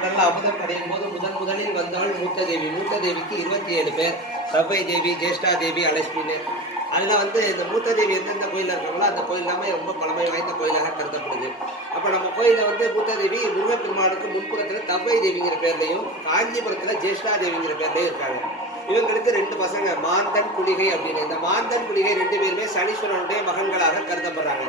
கடல்ல அமுதம் கடையும் போது முதன் முதலில் வந்தவள் மூத்த தேவி மூத்த தேவிக்கு இருபத்தி ஏழு பேர். ரவ்வை தேவி ஜேஷ்டா தேவி அலட்சுமின்னு அதில் வந்து இந்த மூத்த தேவி எந்தெந்த கோயிலில் இருக்காங்களோ அந்த கோயில் எல்லாமே ரொம்ப பழமை வாய்ந்த கோயிலாக கருதப்படுது. அப்போ நம்ம கோயிலில் வந்து மூத்த தேவி முருகப்பெருமானுக்கு முன்புறத்தில் தவ்வை தேவிங்கிற பேர்லையும் காஞ்சிபுரத்தில் ஜேஷ்டா தேவிங்கிற பேர்லையும் இருக்காங்க. இவங்களுக்கு ரெண்டு பசங்க மாந்தன் குளிகை அப்படின்னு. இந்த மாந்தன் குளிகை ரெண்டு பேருமே சனீஸ்வரனுடைய மகன்களாக கருதப்படுறாங்க.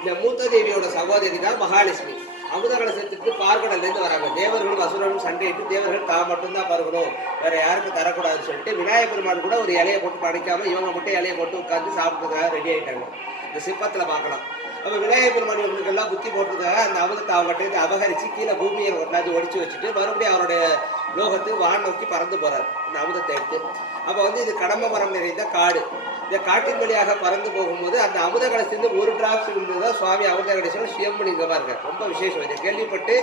இந்த மூத்த தேவியோட சகோதரி தான் மகாலட்சுமி. அமுத கலசத்துக்கு பார்க்கடலேருந்து வராங்க. தேவர்களும் அசுரனும் சண்டையிட்டு தேவர்கள் தான் மட்டும்தான் பருகணும் வேற யாருக்கும் தரக்கூடாதுன்னு சொல்லிட்டு விநாயகர் பெருமான் கூட ஒரு இலையை போட்டு படைக்காம இவங்க மட்டும் இலையை போட்டு உட்காந்து சாப்பிட்டதுக்காக ரெடி ஆயிட்டாங்க. இந்த சிற்பத்தில் பார்க்கலாம். அப்போ விநாயகர் பெருமான் இவங்களுக்கு எல்லாம் புத்தி போட்டதுக்காக அந்த அமுதத்தை அவங்ககிட்ட இருந்து அபகரிச்சு கீழே பூமியை ஒன்றாந்து ஒடிச்சு வச்சுட்டு மறுபடியும் அவருடைய லோகத்தை வான் நோக்கி பறந்து போகிறார் அந்த அமுதத்தை எடுத்து. அப்போ வந்து இது கடம்ப மரம் நிறைந்த காடு. இந்த காட்டின் வழியாக பறந்து போகும்போது அந்த அமுத கலசத்திலிருந்து ஒரு டிராப்ஸ் இருந்ததுதான் சுவாமி அமுத கணேசன் சுயம்பலிங்கமா இருக்கார் ரொம்ப விசேஷம் இதை. கேள்விப்பட்டு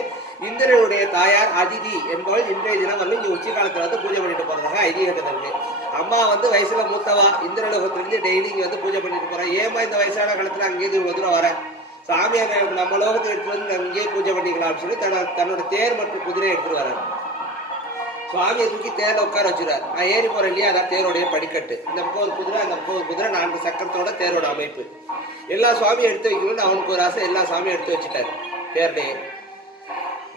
இந்திரனுடைய தாயார் அதிதி என்பவள் இன்றைய தினம் வந்து இங்கே உச்சி காலத்தில் வந்து பூஜை பண்ணிட்டு போகிறதாக ஐதீகத்தில் இருக்கு அம்மா வந்து வயசுல மூத்தவா? இந்திரலோகத்திலிருந்து டெய்லி இங்கே வந்து பூஜை பண்ணிட்டு போகிறேன் ஏமா இந்த வயசான காலத்தில் அங்கேயே ஒரு தூரம் வரேன் சாமியார் நம்ம லோகத்தை எடுத்துட்டு வந்து அங்கேயே பூஜை பண்ணிக்கலாம் அப்படின்னு சொல்லி தன்னோட தன்னோட தேர் மற்றும் குதிரை எடுத்துட்டு வராரு சுவாமியை தூக்கி தேர்ல உட்கார வச்சுறாரு நான் ஏறி போறேன் இல்லையா? அதான் தேரோடைய படிக்கட்டு. இந்த முப்பது குதிரை அந்த முப்பது குதிரை நான்கு சக்கரத்தோட தேரோட அமைப்பு. எல்லா சுவாமியும் எடுத்து வைக்கணும்னு அவனுக்கு ஒரு ஆசை. எல்லா சாமியும் எடுத்து வச்சுட்டாரு தேர்லயே.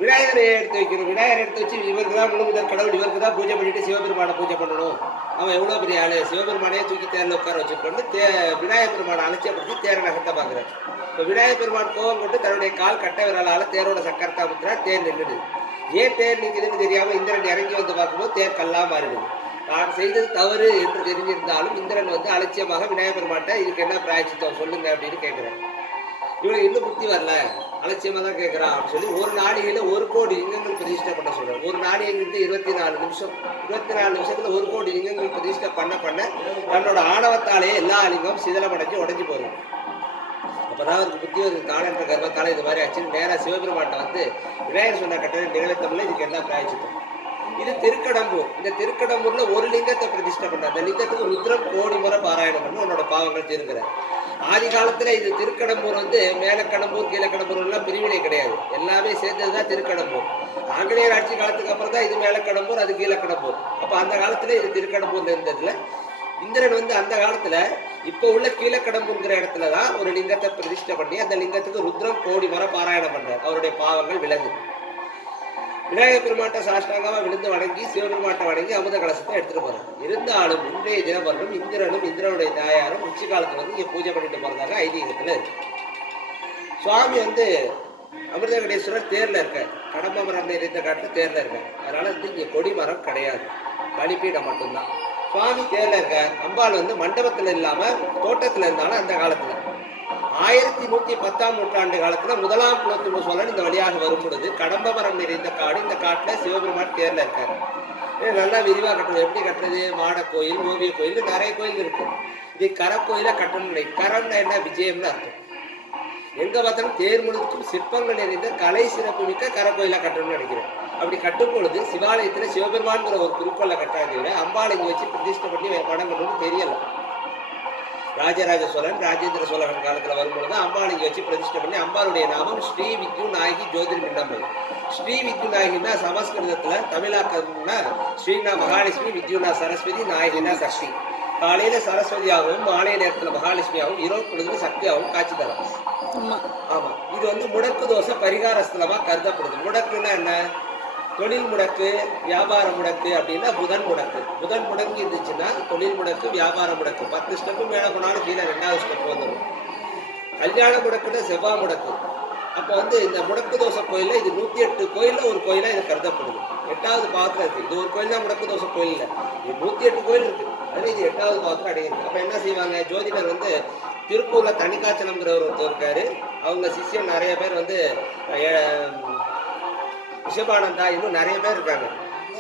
விநாயகரை எடுத்து வைக்கணும். விநாயகரை எடுத்து வச்சு இவருக்கு தான் முழுமுதல் கடவுள். இவருக்கு தான் பூஜை பண்ணிட்டு சிவபெருமானை பூஜை பண்ணணும். அவன் எவ்வளோ பெரிய ஆளு? சிவபெருமானையே தூக்கி தேரில் உட்கார வச்சுட்டு தே விநாயகர் பெருமானை அலட்சியப்படுத்தி தேரை நகர்த்த பார்க்குறாரு. இப்போ விநாயகர் பெருமான் கோவம் கொண்டு தன்னுடைய கால் கட்ட விரலால் தேரோட சக்கரத்தை அமுத்துறா தேர் நின்றுடுது ஏன் தேர் நிற்குதுன்னு தெரியாமல் இந்திரன் இறங்கி வந்து பார்க்கும்போது தேர் கல்லாமல் மாறிடுது. நான் செய்தது தவறு என்று தெரிஞ்சிருந்தாலும் இந்திரன் வந்து அலட்சியமாக விநாயகர் பெருமான்ட்ட இதுக்கு என்ன பிராய்ச்சித்தம்? சொல்லுங்க அப்படின்னு கேட்குறேன் இவனுக்கு இன்னும் புத்தி வரல. அலட்சியமாக தான் கேட்குறான் அப்படின்னு சொல்லி ஒரு நாடிகையில ஒரு கோடி லிங்கங்கள் பிரதிஷ்டை பண்ண சொல்கிறேன் ஒரு நாடிகைங்கிறது இருபத்தி நாலு நிமிஷம். இருபத்தி நாலு நிமிஷத்தில் ஒரு கோடி லிங்கங்கள் பிரதிஷ்டை பண்ண பண்ண தன்னோட ஆணவத்தாலேயே எல்லா லிங்கமும் சிதலமடைஞ்சு உடைஞ்சு போகும் அப்பதான் அவருக்கு புத்தி வருது காலன்ற கர்ப்பத்தால இது மாதிரி ஆச்சுன்னு நேரா சிவபெருமாட்டை வந்து விநாயகர் சொன்ன கட்டளை நிகழ்த்தமில்ல இதுக்கு என்ன பிராயச்சித்தம்? இது திருக்கடம்பூர். இந்த திருக்கடம்பூர்ல ஒரு லிங்கத்தை பிரதிஷ்டை பண்ற அந்த லிங்கத்துக்கு ருத்ரம் கோடி முறை பாராயணம் பண்ணி உன்னோட பாவங்கள் தீர்க்கிறார். ஆதி காலத்துல இது திருக்கடம்பூர் வந்து மேலக்கடம்பூர் கீழக்கடம்பூர் எல்லாம் பிரிவினை கிடையாது. எல்லாமே சேர்ந்ததுதான் திருக்கடம்பூர். ஆங்கிலேயர் ஆட்சி காலத்துக்கு அப்புறம் தான் இது மேலக்கடம்பூர் அது கீழக்கடம்பூர். அப்ப அந்த காலத்துல இது திருக்கடம்பூர்ல இருந்ததுல இந்திரன் வந்து அந்த காலத்துல இப்போ உள்ள கீழக்கடம்புங்கிற இடத்துல தான் ஒரு லிங்கத்தை பிரதிஷ்டை பண்ணி அந்த லிங்கத்துக்கு ருத்ரம் கோடி வர பாராயணம் பண்றார். அவருடைய பாவங்கள் விலகு. விநாயகர் பெருமாட்ட சாஷ்டாங்கமா விழுந்து வணங்கி சிவபெருமாட்டை வணங்கி அமுத கலசத்தை எடுத்துட்டு போறாரு. இருந்தாலும் இன்றைய தினம் இந்திரனும் இந்திரனுடைய தாயாரும் உச்சி காலத்துல வந்து இங்க பூஜை பண்ணிட்டு போறதாக ஐதீகத்துல இருக்கு. சுவாமி வந்து அமிர்தகடேஸ்வரர் தேர்ல இருக்க கடம்ப மரம் நிறைந்த காட்டுல தேர்ல இருக்க அதனால வந்து இங்க கொடி மரம் கிடையாது. பலிப்பீடம் மட்டும்தான். சுவாமி தேர்ல இருக்க அம்பாள் வந்து மண்டபத்துல இல்லாம தோட்டத்துல இருந்தாலும் அந்த காலத்துல? ஆயிரத்தி நூத்தி பத்தாம் நூற்றாண்டு காலத்துல முதலாம் குலத்துள்ள சோழன் இந்த வழியாக வரும் பொழுது கடம்ப மரம் நிறைந்த காடு இந்த காட்டுல சிவபெருமான் தேர்ல இருக்காரு. நல்லா விரிவா கட்டுறது. எப்படி கட்டுறது? மாட கோயில் ஓவிய கோயில் நிறைய கோயில் இருக்கு. இது கரக்கோயில கட்டணும் கரம்னா என்ன? விஜயம்னு அர்த்தம். எங்க பார்த்தாலும் தேர் முழுக்கும் சிற்பங்கள் நிறைந்த கலை சிறப்பு மிக்க கரக்கோயிலா கட்டணும்னு நினைக்கிறேன். அப்படி கட்டும் பொழுது சிவாலயத்துல சிவபெருமான்ங்கிற ஒரு குறிக்கோளை கட்டாததை விட அம்பாளை இங்க வச்சு பிரதிஷ்டை பண்ணி வணங்கணும்னு தெரியல. ராஜராஜ சோழன் ராஜேந்திர சோழன் காலத்துல வரும்பொழுது அம்பாள் இங்க வச்சு பிரதிஷ்டை பண்ணி அம்பாளுடைய நாமம் ஸ்ரீ வித்யு நாயகி ஜோதிர்மிண்டம்பை ஸ்ரீ வித்யு நாயகினா சமஸ்கிருதத்துல தமிழாக்கம்னா ஸ்ரீனா மகாலட்சுமி வித்யுனா சரஸ்வதி நாயகினா சக்தி. காலையில சரஸ்வதியாகவும் மாலை நேரத்துல மகாலட்சுமியாகவும் இரவு பொழுது சக்தியாகவும் காட்சி தரும். ஆமா. ஆமா. இது வந்து முடக்கு தோசை பரிகார ஸ்தலமா கருதப்படுது. முடக்குன்னா என்ன? தொழில் முடக்கு வியாபார முடக்கு அப்படின்னா புதன் முடக்கு. புதன் முடங்கி இருந்துச்சுன்னா தொழில் முடக்கு வியாபார முடக்கு. பத்து ஸ்டெப்பு மேலே போனாலும் கீழே ரெண்டாவது ஸ்டெப் வந்துடும். கல்யாண முடக்குன்னா செவ்வாய் முடக்கு. அப்போ வந்து இந்த முடக்கு தோசை கோயிலில் இது நூற்றி எட்டு கோயிலில் ஒரு கோயிலாக இது கருதப்படுது. எட்டாவது பாத்திரம் இருக்குது இது ஒரு கோயில் தான் முடக்கு தோசை கோயில் இது நூற்றி எட்டு கோயில் இருக்குது அதனால் இது எட்டாவது பாத்திரம் அடையுது அப்போ என்ன செய்வாங்க? ஜோதிடர் வந்து திருப்பூரில் தனிக்காச்சலம்ங்கிற ஒருத்தர் இருக்காரு. அவங்க சிஷ்யன் நிறைய பேர் வந்து விஷபானந்தா இன்னும் நிறைய பேர் இருக்காங்க.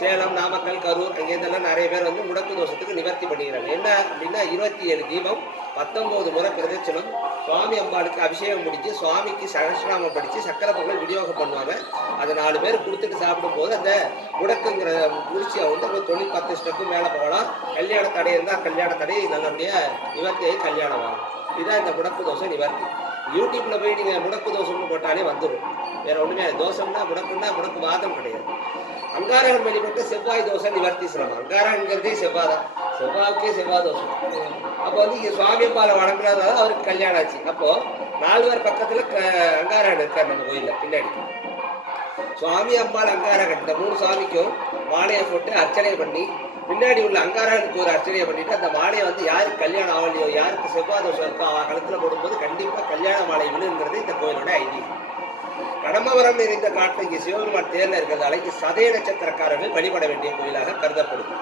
சேலம் நாமக்கல் கரூர் அங்கேருந்தெல்லாம் நிறைய பேர் வந்து முடக்கு தோஷத்துக்கு நிவர்த்தி பண்ணிக்கிறாங்க. என்ன அப்படின்னா இருபத்தி ஏழு தீபம் பத்தொன்பது முறை பிரதட்சணம். சுவாமி அம்பாளுக்கு அபிஷேகம் முடிச்சு சுவாமிக்கு சகசிராமம் படித்து சக்கரை பொங்கல் விநியோகம் பண்ணுவாங்க. அதை நாலு பேர் கொடுத்துட்டு சாப்பிடும்போது அந்த முடக்குங்கிற முடிச்சியை வந்து ஒரு தொழில் பத்து ஸ்டெப்பு மேலே போகலாம். கல்யாண தடை இருந்தால் கல்யாண தடை நல்லபடியாக நிவர்த்தியாகி கல்யாணம் ஆகும். இதுதான் இந்த முடக்கு தோசை நிவர்த்தி. யூடியூப்பில் போய் நீங்கள் முடக்கு தோசைன்னு போட்டாலே வந்துடும் வேறு ஒன்றுமே இல்லை. தோசைன்னா முடக்குன்னா முடக்கு வாதம் கிடையாது. அங்காரகன் வழிபட்ட செவ்வாய் தோசை நிவர்த்தி சிரமம் அங்காரகன்கிறதே செவ்வாய் தான். செவ்வாய்க்கே செவ்வாய் தோஷம். அப்போ வந்து இங்கே சுவாமி பாலை வணங்குறதுனால அவருக்கு கல்யாணம் ஆச்சு. அப்போ நால்வர் பக்கத்தில் க- அங்காரகன் இருக்கார் நம்ம கோயிலில் பின்னாடி. சுவாமி அம்பாள் அங்காரகன். இந்த மூணு சாமிக்கும் மாலையை போட்டு அர்ச்சனை பண்ணி பின்னாடி உள்ள அங்காரகனுக்கு ஒரு அர்ச்சனையை பண்ணிட்டு அந்த மாலையை வந்து யாருக்கு கல்யாணம் ஆகலையோ யாருக்கு செவ்வாய் தோஷம் இருக்கோ அவ கழுத்துல போடும்போது கண்டிப்பா கல்யாண மாலை விழுங்கிறது இந்த கோயிலோட ஐதீகம். கடம்பவரம் நிறைந்த காட்டில் இங்கே சிவபெருமான் தேர்ல இருக்கிறதால இங்கே சதய நட்சத்திரக்காரர்கள் வழிபட வேண்டிய கோயிலாக கருதப்படுது.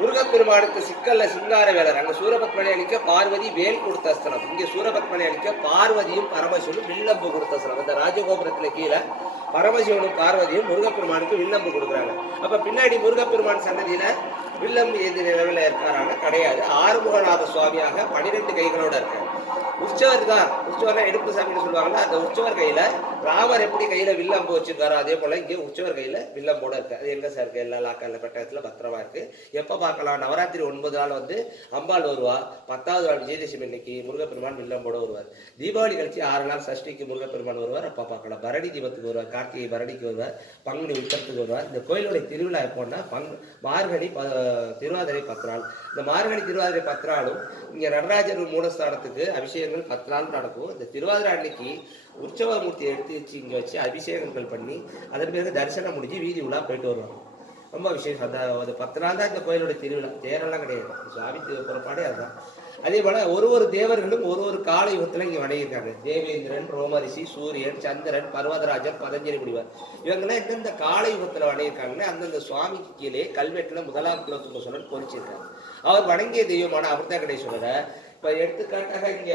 முருகப்பெருமானுக்கு சிக்கல்ல சிங்கார வேலர் அங்க சூரபத்மனை அளிக்க பார்வதி வேல் கொடுத்த ஸ்தலம் இங்க சூரபத்மனை அளிக்க பார்வதியும் பரமசிவனும் வில்லம்பு கொடுத்த ஸ்தலம் இந்த ராஜகோபுரத்துல கீழே பரமசிவனும் பார்வதியும் முருகப்பெருமானுக்கு வில்லம்பு கொடுக்குறாங்க. அப்ப பின்னாடி முருகப்பெருமான் சன்னதியில வில்லம் ஏந்தி நிலவில் இருக்கிறாங்க கிடையாது. ஆறுமுகநாத சுவாமியாக பனிரெண்டு கைகளோடு இருக்காங்க உற்சவர் தான். உற்சவர்னா எடுப்பு சாமின்னு சொல்லுவாங்கல்ல அந்த உற்சவர் கையில ராமர் எப்படி கையில வில்லம்பு வச்சிருக்காரோ அதே போல இங்கே உற்சவர் கையில வில்லம்போட இருக்கு. அது எங்க சார் இருக்கு? எல்லா லாக்கல்ல பெட்டகத்துல பத்திரமா இருக்கு. எப்ப பார்க்கலாம்? நவராத்திரி ஒன்பது நாள் வந்து அம்பாள் வருவா. பத்தாவது நாள் விஜயதசமி இன்னைக்கு முருகப்பெருமான் வில்லம்போட வருவார். தீபாவளி கழிச்சு ஆறு நாள் சஷ்டிக்கு முருகப்பெருமான் வருவார். அப்ப பார்க்கலாம் பரணி தீபத்துக்கு வருவார். கார்த்திகை பரணிக்கு வருவார். பங்குனி உத்தரத்துக்கு வருவார். இந்த கோயிலுடைய திருவிழா எப்போன்னா பங்கு மார்கழி ப திருவாதிரை பத்து நாள். இந்த மார்கழி திருவாதிரை பத்து நாளும் இங்க நடராஜர் மூலஸ்தானத்துக்கு அபிஷேகங்கள் பத்து நாள் நடக்கும். இந்த திருவாதிரை அன்னைக்கு உற்சவ மூர்த்தியை எடுத்து வச்சு இங்க வச்சு அபிஷேகங்கள் பண்ணி அதன் பிறகு தரிசனம் முடிஞ்சு வீதி உலா போயிட்டு வருவாங்க. ரொம்ப விசேஷம். அந்த ஒரு பத்து நாள் தான் இந்த கோயிலோட திருவிழா. தேரெல்லாம் கிடையாது. சுவாமி புறப்பாடே அதுதான். அதே போல ஒரு ஒரு தேவர்களும் ஒரு ஒரு கால யுகத்துல இங்க வணங்கியிருக்காங்க. தேவேந்திரன் ரோமரிஷி சூரியன் சந்திரன் பர்வதராஜர் பதஞ்சலி முனிவர். இவங்கெல்லாம் எந்தெந்த கால யுகத்துல வணங்கியிருக்காங்கன்னா அந்தந்த சுவாமிக்கு கீழே கல்வெட்டுல முதலாம் குலத்துக்கு சொல்லன் பொறிச்சிருக்காங்க. அவர் வணங்கிய தெய்வமான அமிர்த கணேஸ்வரரை இப்ப எடுத்துக்காட்டாக இங்க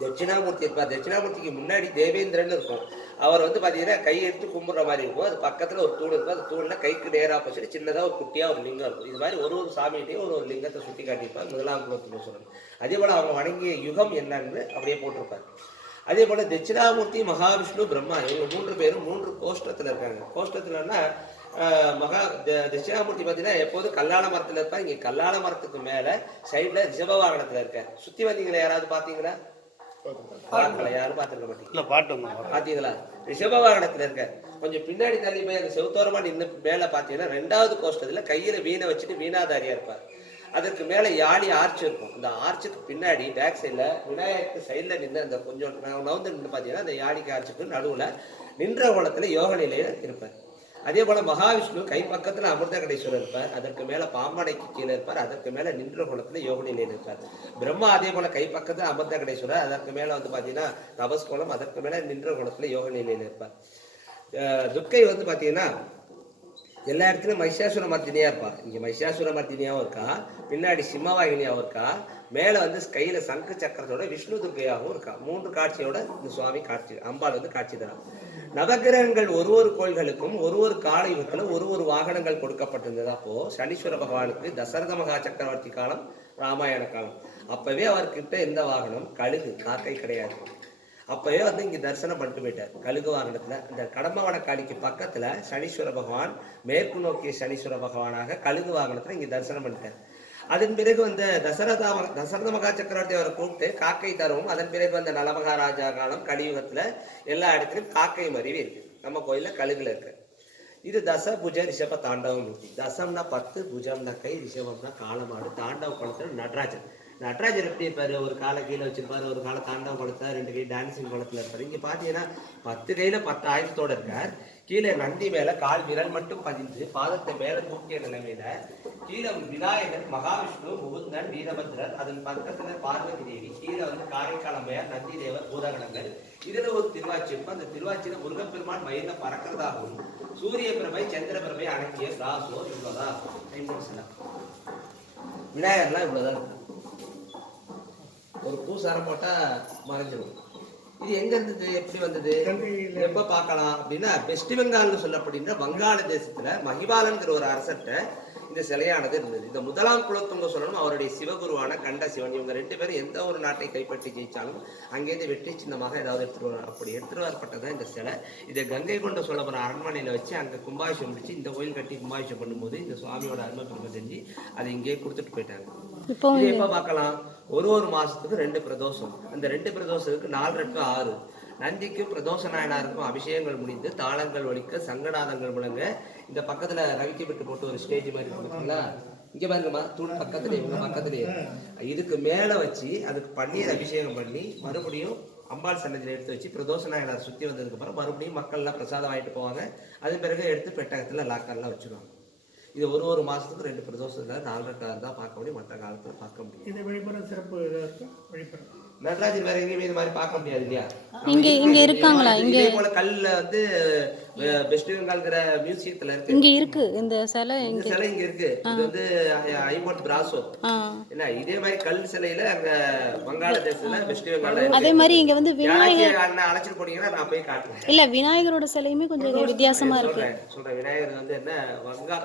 தட்சிணாமூர்த்தி இருப்பார். தட்சிணாமூர்த்திக்கு முன்னாடி தேவேந்திரன் இருக்கும். அவர் வந்து பாத்தீங்கன்னா கை எடுத்து கும்பிடுற மாதிரி இருக்கும். அது பக்கத்துல ஒரு தூண் இருக்கும். அந்த தூண்ல கைக்கு நேராக போச்சு சின்னதா ஒரு குட்டியா ஒரு லிங்கம் இருக்கும். இது மாதிரி ஒரு ஒரு சாமியிட்டையும் ஒரு ஒரு லிங்கத்தை சுட்டி காட்டியிருப்பார். முதலாம் குலத்துக்கு சொல்லணும் அதே போல அவங்க வணங்கிய யுகம் என்னன்னு அப்படியே போட்டிருப்பார். அதே போல தட்சிணாமூர்த்தி மகாவிஷ்ணு பிரம்மா இவங்க மூன்று பேரும் மூன்று கோஷ்டத்துல இருக்காங்க. கோஷ்டத்துலன்னா மகா த- தட்சிணாமூர்த்தி பார்த்தீங்கன்னா எப்போதும் கல்லால மரத்துல இருப்பா இங்க கல்லால மரத்துக்கு மேல சைடுல ரிஷப வாகனத்துல இருக்க சுத்தி வந்தீங்களா யாராவது பாத்தீங்களா? பார்க்கல யாரும் பார்த்திருக்க மாட்டீங்க. பாட்டு வந்தோம் பாத்தீங்களா? ரிஷப வாகனத்துல இருக்க கொஞ்சம் பின்னாடி தள்ளி போய் அந்த செவுத்தோரமா நின்று மேல பாத்தீங்கன்னா ரெண்டாவது கோஷ்டத்துல கையில வீணை வச்சுட்டு வீணாதாரியா இருப்பார். அதற்கு மேல யாழி ஆர்ச் இருக்கும். அந்த ஆர்ச்சுக்கு பின்னாடி பேக் சைடுல விநாயகருக்கு சைடுல நின்று அந்த கொஞ்சம் நவுந்து நின்று பாத்தீங்கன்னா அந்த யாழிக்கு ஆர்ச்சுக்கு நடுவுல நின்ற கோலத்துல யோக நிலையில இருப்பார். அதே போல மகாவிஷ்ணு கைப்பக்கத்துல அமிர்த கடேஸ்வரர் இருப்பார். அதற்கு மேல பாம்பாடைக்கு கீழே இருப்பார். அதற்கு மேல நின்ற கோலத்துல யோக நிலையில இருப்பார். பிரம்மா அதே போல கைப்பக்கத்துல அமிர்த கடேஸ்வரர் அதற்கு மேல வந்து பாத்தீங்கன்னா தபஸ் கோலம் அதற்கு மேல நின்ற கோலத்துல யோக நிலையில் இருப்பார். துர்க்கை வந்து பாத்தீங்கன்னா எல்லா இடத்துலையும் மகிஷாசுர மர்த்தினியா இருப்பா. இங்க மகிஷாசுர மர்த்தினியாவும் இருக்கா. பின்னாடி சிம்மவாகினியாவும் இருக்கா. மேல வந்து கையில சங்கு சக்கரத்தோட விஷ்ணு துர்க்கையாகவும் இருக்கா. மூன்று காட்சியோட இந்த சுவாமி காட்சி அம்பாள் வந்து காட்சி தரான் நவகிரகங்கள் ஒரு ஒரு கோள்களுக்கும் ஒரு ஒரு கால யுகத்துல ஒரு ஒரு வாகனங்கள் கொடுக்கப்பட்டிருந்தது. அப்போ சனீஸ்வர பகவானுக்கு தசரத மகா சக்கரவர்த்தி காலம் ராமாயண காலம். அப்பவே அவர்கிட்ட எந்த வாகனம் கழுகு காக்கை கிடையாது. அப்பவே வந்து இங்க தரிசனம் பண்ணிட்டு போயிட்டார். கழுகு வாகனத்துல அந்த கடம்ப காளிக்கு பக்கத்துல சனீஸ்வர பகவான் மேற்கு நோக்கிய சனீஸ்வர பகவானாக கழுகு வாகனத்துல இங்க தரிசனம் பண்ணிட்டார். அதன் பிறகு வந்து தசரதா தசரத மகா சக்கரவர்த்தி அவரை கூப்பிட்டு காக்கை தருவோம். அதன் பிறகு அந்த நலமகாராஜா காலம் கலியுகத்துல எல்லா இடத்துலையும் காக்கை மருவி இருக்கு. நம்ம கோயிலில் கழுகுல இருக்கு. இது தச புஜ ரிஷப தாண்டவம் தசம்னா பத்து புஜம்னா கை ரிஷபம்னா காலமாடு தாண்டவ குளத்துல நடராஜன். நடராஜர் எப்படி இருப்பாரு? ஒரு காலை கீழே வச்சிருப்பாரு ஒரு காலை தாண்டவ குளத்துல ரெண்டு கை டான்சிங் குளத்துல இருப்பாரு. இங்க பாத்தீங்கன்னா பத்து கையில பத்து ஆயுதத்தோட இருக்கார். கீழே நந்தி மேல கால் விரல் மட்டும் பதிஞ்சு பாதத்தை மேல தூக்கிய நிலைமையில கீழே விநாயகர் மகாவிஷ்ணு முகுந்தன் வீரபத்ரர் அதன் பக்கத்துல பார்வதி தேவி கீழே வந்து காரைக்காலம்பையார் நந்தி தேவர் பூதகணங்கள் இதுல ஒரு திருவாச்சி இருக்கும். அந்த திருவாச்சியில முருகப்பெருமான் மயில பறக்கிறதாகவும் சூரிய பிரபை சந்திர பிரபை அடங்கிய ராசோ இவ்வளவுதான். விநாயகர்லாம் இவ்வளவுதான். இருக்கும் ஒரு பூசாரம் போட்டா மறைஞ்சிடும் இது எங்க இருந்தது? எப்படி வந்தது? எப்ப பார்க்கலாம்? அப்படின்னா வெஸ்ட் பெங்கால்னு சொல்லப்படுகின்ற வங்காள தேசத்துல மகிபாலன்கிற ஒரு அரசர்கிட்ட இந்த சிலையானது இருந்தது. இந்த முதலாம் குலத்துங்க சொல்லணும் அவருடைய சிவகுருவான கண்ட சிவன். இவங்க ரெண்டு பேரும் எந்த ஒரு நாட்டை கைப்பற்றி ஜெயிச்சாலும் அங்கேருந்து வெற்றி சின்னமாக ஏதாவது எடுத்துட்டு அப்படி எடுத்துட்டு வரப்பட்டதான் இந்த சிலை. இதை கங்கை கொண்ட சோழபுரம் அரண்மனையில வச்சு அங்க கும்பாபிஷேகம் முடிச்சு இந்த கோயில் கட்டி கும்பாபிஷேகம் பண்ணும்போது இந்த சுவாமியோட அருமை பெருமை செஞ்சு அதை இங்கேயே கொடுத்துட்டு போயிட்டாங்க. இப்போ பார்க்கலாம்? ஒரு ஒரு மாசத்துக்கு ரெண்டு பிரதோஷம். அந்த ரெண்டு பிரதோஷத்துக்கு நாலு ரெண்டு ஆறு. நந்திக்கும் பிரதோஷ நாயனாருக்கும் அபிஷேகங்கள் முடிந்து தாளங்கள் ஒலிக்க சங்கநாதங்கள் முழங்க இந்த பக்கத்துல ரவிக்கு விட்டு போட்டு ஒரு ஸ்டேஜ் மாதிரி கொடுக்குங்களா இங்க பாருங்கம்மா தூண் பக்கத்துலயே இவங்க பக்கத்துலயே இதுக்கு மேல வச்சு அதுக்கு பன்னீர் அபிஷேகம் பண்ணி மறுபடியும் அம்பாள் சன்னதியில் எடுத்து வச்சு பிரதோஷ நாயனார் சுத்தி வந்ததுக்கு அப்புறம் மறுபடியும் மக்கள்லாம் பிரசாதம் வாங்கிட்டு போவாங்க. அது பிறகு எடுத்து பெட்டகத்துல லாக்கர்லாம் வச்சிருவாங்க. இது ஒரு ஒரு மாசத்துக்கு ரெண்டு பிரதோஷத்தில் நாலரை காலம் தான் பார்க்க முடியும் மற்ற காலத்தில் பார்க்க முடியும் இது வழிபடுற சிறப்பு இதாக இருக்கும் நடராஜர் வேற எங்கேயுமே இது மாதிரி பார்க்க முடியாது இல்லையா? இங்க இங்க இருக்காங்களா? இங்க போல கல்ல வந்து வெஸ்ட் பெங்கால்ங்கிற மியூசியத்துல இருக்கு. இங்க இருக்கு. இந்த சிலை இந்த சிலை இங்க இருக்கு. இது வந்து ஐமோட் பிராசோ. என்ன இதே மாதிரி கல் சிலையில அங்க வங்காளதேசத்துல வெஸ்ட் இருக்கு. அதே மாதிரி இங்க வந்து விநாயகர் அழைச்சிட்டு போனீங்கன்னா நான் போய் காட்டுறேன். இல்ல விநாயகரோட சிலையுமே கொஞ்சம் வித்தியாசமா இருக்கு. சொல்றேன். விநாயகர் வந்து என்ன வங்கா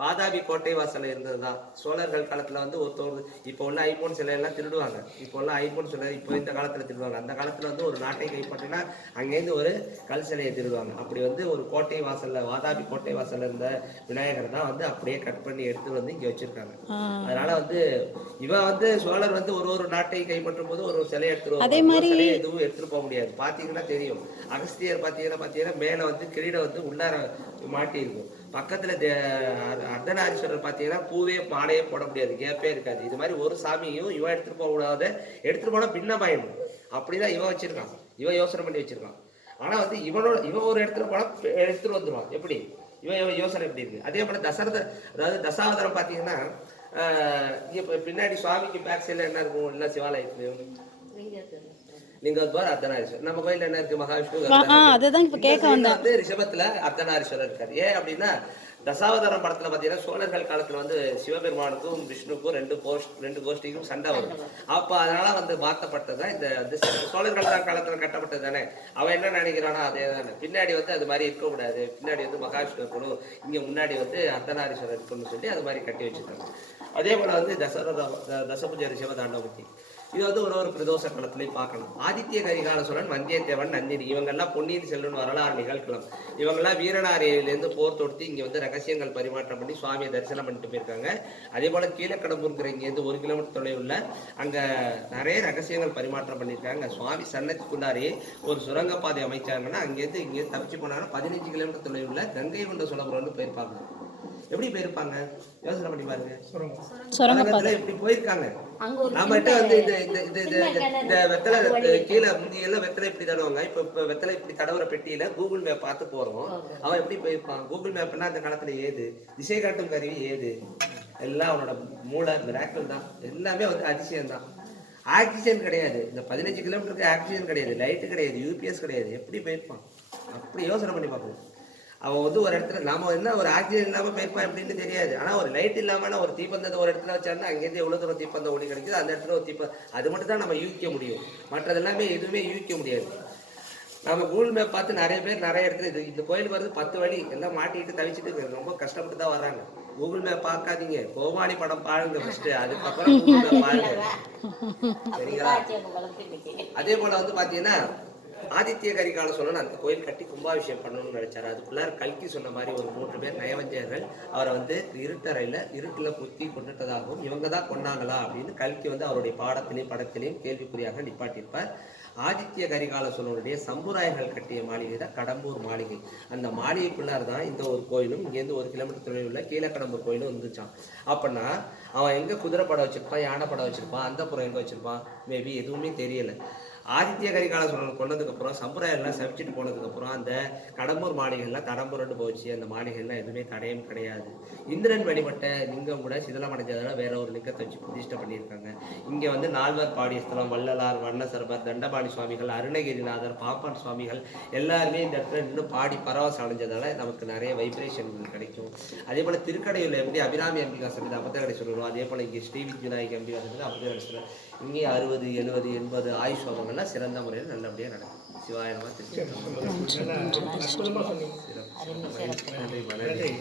வாதாபி கோட்டை வாசல்ல இருந்ததுதான். சோழர்கள் காலத்துல வந்து ஒருத்தர் இப்போ உள்ள ஐபோன் சிலை எல்லாம் திருடுவாங்க. இப்போ உள்ள ஐபோன் சிலை இப்போ இந்த காலத்துல திருடுவாங்க. அந்த காலத்துல வந்து ஒரு நாட்டை கைப்பற்றினா அங்கேருந்து ஒரு கல் சிலையை திருடுவாங்க. அப்படி வந்து ஒரு கோட்டை வாசல்ல வாதாபி கோட்டை வாசல்ல இருந்த விநாயகர் தான் வந்து அப்படியே கட் பண்ணி எடுத்து வந்து இங்க வச்சிருக்காங்க. அதனால வந்து இவன் வந்து சோழர் வந்து ஒரு ஒரு நாட்டை கைப்பற்றும் போது ஒரு சிலையை எடுத்துட்டு அதே. மாதிரி- எதுவும் எடுத்துட்டு போக முடியாது. பாத்தீங்கன்னா தெரியும். அகஸ்தியர் பாத்தீங்கன்னா பாத்தீங்கன்னா மேல வந்து கிரீடம் வந்து உள்ளார மாட்டி இருக்கும். பக்கத்துல அர்த்தநாரீஸ்வரர் பாத்தீங்கன்னா பூவே மாலையே போட முடியாது. கேப்பே இருக்காது. இது மாதிரி ஒரு சாமியும் இவன் எடுத்துட்டு போக கூடாது எடுத்துட்டு போனா பின்னமாயிடும் அப்படிதான் இவன் வச்சிருக்கான். இவன் யோசனை பண்ணி வச்சிருக்கான். ஆனா வந்து இவனோட இவன் ஒரு இடத்துல போனா எடுத்துட்டு வந்துருவான். எப்படி? இவன் இவன் யோசனை எப்படி இருக்கு? அதே போல தசரத அதாவது தசாவதாரம் பாத்தீங்கன்னா ஆஹ் இங்க இப்ப பின்னாடி சுவாமிக்கு பேக் சைடுல என்ன இருக்கும்? எல்லாம் சிவாலயத்துலயும் லிங்கத்வார் அர்த்தநாரீஸ்வரர். நம்ம கோயில்ல என்ன இருக்கு? மகாவிஷ்ணு அதுதான் இப்ப கேட்க வந்து ரிஷபத்துல அர்த்தநாரீஸ்வரர் இருக்காரு. ஏன் அப்படின்னா தசாவதாரம் படத்துல பாத்தீங்கன்னா சோழர்கள் காலத்துல வந்து சிவபெருமானுக்கும் விஷ்ணுக்கும் ரெண்டு கோஷ்ட் ரெண்டு கோஷ்டிக்கும் சண்டை வரும். அப்ப அதனால வந்து மாத்தப்பட்டதுதான் இந்த வந்து சோழர்கள் தான் காலத்துல கட்டப்பட்டது தானே? அவன் என்ன நினைக்கிறானோ அதே தானே பின்னாடி வந்து அது மாதிரி இருக்கக்கூடாது. பின்னாடி வந்து மகாவிஷ்ணு இருக்கணும் இங்க முன்னாடி வந்து அர்த்தநாரீஸ்வரர் இருக்கணும்னு சொல்லி அது மாதிரி கட்டி வச்சிருக்காங்க அதே போல வந்து தசரத த- தசபுஜ ரிஷப தாண்டவத்தி இது வந்து ஒரு ஒரு பிரதோஷ காலத்திலையும் பார்க்கணும் ஆதித்ய கரிகால சோழன் வந்தியத்தேவன் நந்தினி இவங்கெல்லாம் பொன்னியின் செல்வன் வரலாறு நிகழ்களம் இவங்கெல்லாம் வீரனாரியிலேருந்து போர் தொடுத்து இங்கே வந்து ரகசியங்கள் பரிமாற்றம் பண்ணி சுவாமியை தரிசனம் பண்ணிட்டு போயிருக்காங்க. அதே போல் கீழக்கடம்பூர்ங்கிற இங்கேருந்து ஒரு கிலோமீட்டர் தொலைவில் அங்கே நிறைய ரகசியங்கள் பரிமாற்றம் பண்ணியிருக்காங்க. சுவாமி சன்னதிக்குள்ளாரே ஒரு சுரங்கப்பாதை அமைச்சாங்கன்னா அங்கேருந்து இங்கே தப்பிச்சு போனாங்கன்னா பதினஞ்சு கிலோமீட்டர் தொலைவில் கங்கை கொண்ட சோழபுரம்னு போயிருப்பாங்க. எப்படி போயிருப்பாங்க? யோசனை பண்ணி பாருங்க. உலகத்துல இப்படி போயிருக்காங்க? நம்மகிட்ட வந்து இந்த இந்த இந்த இந்த வெத்தலை கீழே முந்தி எல்லாம் வெத்தலை இப்படி தடவுங்க இப்ப இப்ப வெத்தலை இப்படி தடவுற பெட்டியில கூகுள் மேப் பார்த்து போறோம். அவன் எப்படி போயிருப்பான்? கூகுள் மேப்னா அந்த காலத்துல ஏது? திசை காட்டும் கருவி ஏது? எல்லாம் அவனோட மூளை மிராக்கிள் தான். எல்லாமே வந்து அதிசயம் தான். ஆக்சிஜன் கிடையாது. இந்த பதினஞ்சு கிலோமீட்டருக்கு ஆக்சிஜன் கிடையாது. லைட்டு கிடையாது. யூபிஎஸ் கிடையாது. எப்படி போயிருப்பான்? அப்படி யோசனை பண்ணி பார்க்கணும் அவன் வந்து ஒரு இடத்துல நாம என்ன ஒரு ஆக்சிஜன் இல்லாம போயிருப்பான் எப்படின்னு தெரியாது. ஆனா ஒரு லைட் இல்லாம ஒரு தீப்பந்தத்தை ஒரு இடத்துல வச்சாருன்னா அங்கேருந்து எவ்வளவு தூரம் தீப்பந்தம் ஒளி கிடைக்குது அந்த இடத்துல ஒரு தீப்ப அது மட்டும் தான் நம்ம யூகிக்க முடியும். மற்றது எல்லாமே எதுவுமே யூகிக்க முடியாது. நம்ம கூகுள் மேப் பார்த்து நிறைய பேர் நிறைய இடத்துல இது இந்த கோயிலுக்கு வருது பத்து வழி எல்லாம் மாட்டிக்கிட்டு தவிச்சிட்டு ரொம்ப கஷ்டப்பட்டு தான் வர்றாங்க. கூகுள் மேப் பார்க்காதீங்க. கோமாளி படம் பாருங்க ஃபர்ஸ்ட் அதுக்கப்புறம் கூகுள் மேப் பாருங்க. சரிங்களா? அதே போல வந்து பாத்தீங்கன்னா ஆதித்ய கரிகால சோழன் அந்த கோயில் கட்டி கும்பாபிஷேகம் பண்ணணும்னு நினைச்சாரு. அதுக்குள்ளார கல்கி சொன்ன மாதிரி ஒரு மூன்று பேர் நயவஞ்சகர்கள் அவரை வந்து இருட்டறையில இருட்டுல குத்தி கொண்டுட்டதாகவும் இவங்க தான் கொண்டாங்களா அப்படின்னு கல்கி வந்து அவருடைய பாடத்திலையும் படத்திலையும் கேள்விக்குறியாக நிப்பாட்டியிருப்பார். ஆதித்ய கரிகால சோழனுடைய சம்புராயர்கள் கட்டிய மாளிகை தான் கடம்பூர் மாளிகை. அந்த மாளிகைக்குள்ளார் தான் இந்த ஒரு கோயிலும் இங்கேருந்து ஒரு கிலோமீட்டர் தொலைவில் உள்ள கீழக்கடம்பூர் கோயிலும் இருந்துச்சான் அப்படின்னா அவன் எங்க குதிரை படம் வச்சுருப்பான் யானை படம் வச்சுருப்பான் அந்த புறம் எங்க வச்சுருப்பான்? மேபி எதுவுமே தெரியல. ஆதித்ய கரிகால சோழன் கொண்டதுக்கப்புறம் சம்பிரதாயம்லாம் சமைச்சிட்டு போனதுக்கப்புறம் அந்த கடம்பூர் மாளிகைலாம் தடம்புரண்டு போச்சு. அந்த மாளிகைலாம் எதுவுமே தடையும் கிடையாது. இந்திரன் வழிபட்ட லிங்கம் கூட சிதிலமடைஞ்சதால வேற ஒரு லிங்கத்தை வச்சு பிரதிஷ்டை பண்ணியிருக்காங்க. இங்கே வந்து நால்வர் பாடிய ஸ்தலம் வள்ளலார் வண்ணசர்பர் தண்டபாணி சுவாமிகள் அருணகிரிநாதர் பாப்பான் சுவாமிகள் எல்லாருமே இந்த இடத்துல நின்று பாடி பரவசம் அடைஞ்சதால நமக்கு நிறைய வைப்ரேஷன் கிடைக்கும். அதே போல் திருக்கடையூர்ல எப்படி அபிராமி அம்பிகா அபத்த அபத்தகடை சொல்லுவோம் அதே போல் இங்கே ஸ்ரீ வித்யுநாயகி அம்பிகா சமிதி அபத்தகடை சொல்லுவோம் இங்கேயும் அறுபது எழுபது எண்பது ஆயுஷ் ஹோமங்கள்லாம் சிறந்த முறையில் நல்லபடியாக நடக்கும் சிவாயனமா திருச்சி நன்றி நன்றி